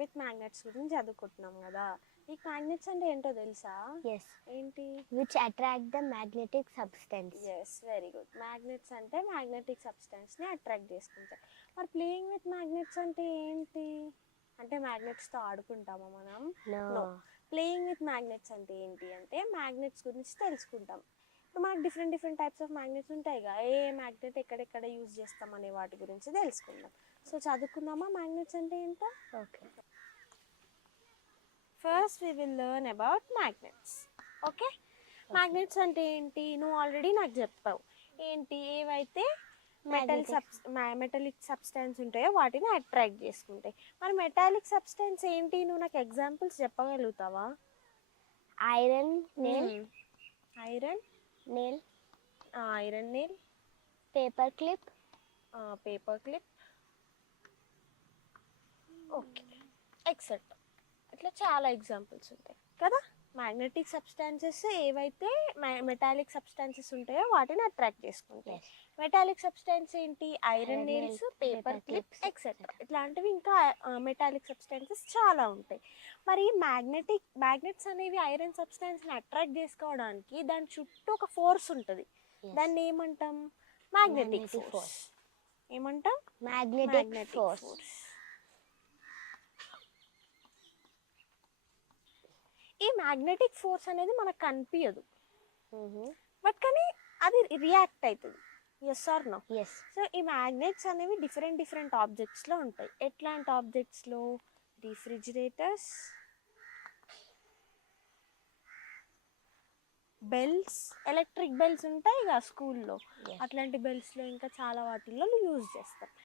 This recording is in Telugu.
విత్ మ్యాగ్నెట్స్ గురించి చదువుకుంటున్నాం కదా. నీకు మ్యాగ్నెట్స్ అంటే ఏంటో తెలుసా? Yes. ఏంటి? Which attract the magnetic substance. Yes, very good. Magnets అంటే మ్యాగ్నెటిక్ సబ్స్టెన్స్ని అట్రాక్ట్ చేసుకుంటాయి. మరి ప్లేయింగ్ విత్ మ్యాగ్నెట్స్ అంటే ఏంటి? అంటే మ్యాగ్నెట్స్తో ఆడుకుంటామా మనం? No. ప్లేయింగ్ విత్ మ్యాగ్నెట్స్ అంటే ఏంటి అంటే మ్యాగ్నెట్స్ గురించి తెలుసుకుంటాం. ఇప్పుడు మనకు డిఫరెంట్ టైప్స్ ఆఫ్ మ్యాగ్నెట్స్ ఉంటాయిగా, ఏ మ్యాగ్నెట్ ఎక్కడెక్కడ యూజ్ చేస్తాం అనే వాటి గురించి తెలుసుకుందాం. సో చదువుకుందామా మ్యాగ్నెట్స్ అంటే ఏంటో? Okay. First we will learn about magnets. Okay, magnets అంటే ఏంటి నువ్వు ఆల్రెడీ నాకు చెప్పావు. ఏంటి? ఏవైతే మెటాలిక్ సబ్స్టెన్స్ ఉంటాయో వాటిని అట్రాక్ట్ చేసుకుంటాయి. మరి మెటాలిక్ సబ్స్టెన్స్ ఏంటి? నువ్వు నాకు ఎగ్జాంపుల్స్ చెప్పగలుగుతావా? Iron nail. Iron Nail. Iron nail, Paper clip. Paper clip, okay, etcetera. ఇట్లా చాలా ఎగ్జాంపుల్స్ ఉంటాయి కదా. మ్యాగ్నెటిక్ సబ్స్టాన్సెస్ ఏవైతే మెటాలిక్ సబ్స్టాన్సెస్ ఉంటాయో వాటిని అట్రాక్ట్ చేసుకుంటాయి. మెటాలిక్ సబ్స్టాన్స్ ఏంటి? Iron nails, paper clips, etcetera. ఇట్లాంటివి ఇంకా మెటాలిక్ సబ్స్టాన్సెస్ చాలా ఉంటాయి. మరి మ్యాగ్నెట్స్ అనేవి ఐరన్ సబ్స్టాన్స్ని అట్రాక్ట్ చేసుకోవడానికి దాని చుట్టూ ఒక ఫోర్స్ ఉంటుంది. దాన్ని ఏమంటాం? Magnetic force. ఏమంటాం? Magnetic force. ఈ మ్యాగ్నెటిక్ ఫోర్స్ అనేది మనకు కనిపించదు, Mm-hmm. బట్ కానీ అది రియాక్ట్ అవుతుంది. Yes or no? Yes. So ఈ మ్యాగ్నెట్స్ అనేవి డిఫరెంట్ ఆబ్జెక్ట్స్లో ఉంటాయి. ఎట్లాంటి ఆబ్జెక్ట్స్లో? రిఫ్రిజిరేటర్స్, బెల్స్, ఎలక్ట్రిక్ బెల్స్ ఉంటాయి ఇక స్కూల్లో, Yes. అట్లాంటి బెల్స్లో ఇంకా చాలా వాటిల్లో యూజ్ చేస్తాం.